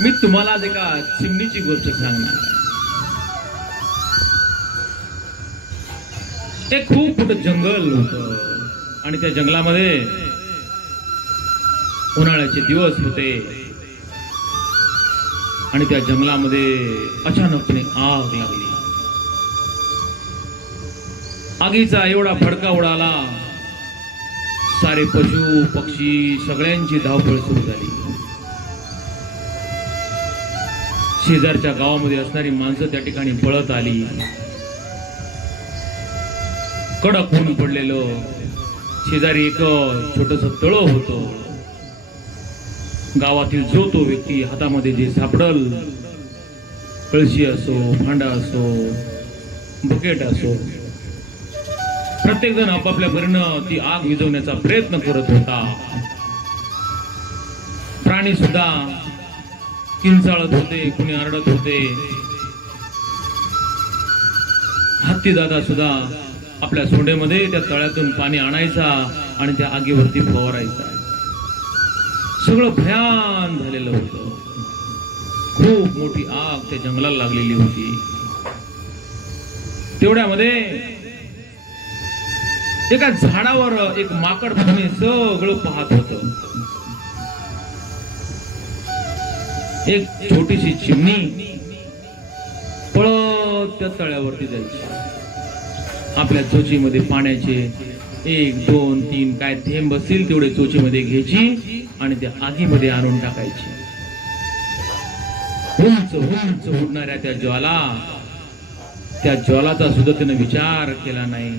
मी तुम्हाला आज एका चिमणीची गोष्ट सांगणार. एक खूप मोठं जंगल होत. आणि त्या जंगलामध्ये उन्हाळ्याचे दिवस होते. आणि त्या जंगलामध्ये अचानकपणे आग लागली. आगीचा एवढा फडका उडाला. सारे पशु पक्षी सगळ्यांची धावपळ सुरू झाली. शेजारच्या गावामध्ये असणारी माणसं त्या ठिकाणी पळत आली. कडक होऊन पडलेलं. शेजारी एक छोटस तळ होत. गावातील जो तो व्यक्ती हातामध्ये जे सापडल कळशी असो भांडा असो बकेट असो प्रत्येक जण आपापल्या परीनं ती आग विझवण्याचा प्रयत्न करत होता. प्राणी सुद्धा किंचाळत होते कुणी आरडत होते. हत्ती दादा सुद्धा आपल्या सोंडेमध्ये त्या तळ्यातून पाणी आणायचा आणि त्या आगीवरती फवारायचा. सगळं भयान झालेलं होतं. खूप मोठी आग त्या जंगलाला लागलेली होती. तेवढ्यामध्ये एका झाडावर एक माकड पाहुणे सगळं पाहत होत. एक छोटीशी चिमणी पळत त्या तळ्यावरती जायची. आपल्या चोचीमध्ये पाण्याचे एक दोन तीन काय थेंब असतील तेवढे चोचीमध्ये घ्यायची आणि त्या आगीमध्ये आणून टाकायची. उंच उंच उडणाऱ्या त्या ज्वाला. त्या ज्वालाचा सुद्धा त्यानं विचार केला नाही.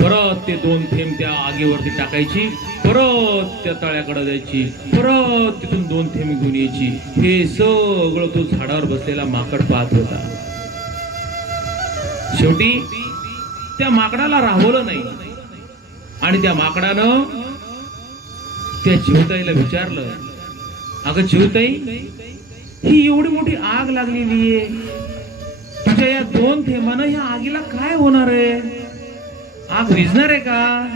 परत ते दोन थेंब त्या आगीवरती टाकायची. परत त्या तळ्याकडे जायची परत तिथून दोन थेंब घेऊन यायची. हे सगळं तो झाडावर बसलेला माकड पाहत होता. शेवटी त्या माकडाला राहवलं नाही. आणि त्या माकडानं त्या जीवताईला विचारलं अगं चिवताई ही एवढी मोठी आग लागलेली आहे. तुझ्या या दोन थेंबानं ह्या आगीला काय होणार आहे? आग विजणार आहे का?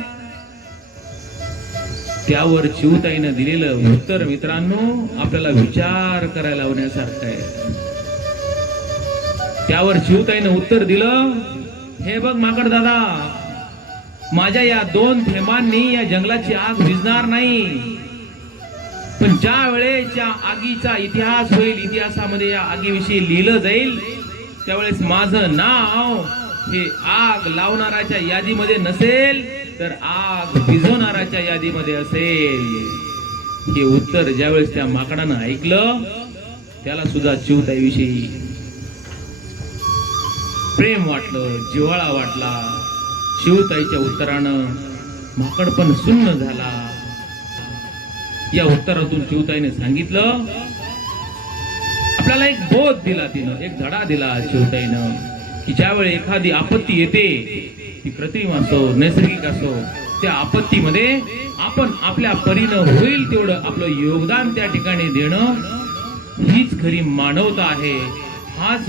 त्यावर शिवताईनं दिलेलं उत्तर मित्रांनो आपल्याला विचार करायला लावण्यासारखं आहे. त्यावर शिवताईनं उत्तर दिलं हे बघ माकड दादा माझ्या या दोन थेंबांनी या जंगलाची आग भिजणार नाही. पण ज्या वेळेस या आगीचा इतिहास होईल इतिहासामध्ये या आगीविषयी लिहिलं जाईल त्यावेळेस माझं नाव हे आग लावणाराच्या यादीमध्ये नसेल. तर आग विझवणाराच्या यादीमध्ये असेल. हे उत्तर ज्यावेळेस त्या माकडानं ऐकलं त्याला सुद्धा चिवताईविषयी प्रेम वाटलं जिव्हाळा वाटला. शिवताईच्या उत्तरानं माकड पण सुन्न झाला. या उत्तरातून शिवताईने सांगितलं आपल्याला एक बोध दिला तिनं एक धडा दिला शिवताईनं की ज्यावेळी एखादी आपत्ती येते ती कृत्रिम असो नैसर्गिक असो त्या आपत्तीमध्ये आपण आपल्या परीनं होईल तेवढं आपलं योगदान त्या ठिकाणी देणं हीच खरी मानवता आहे. हाच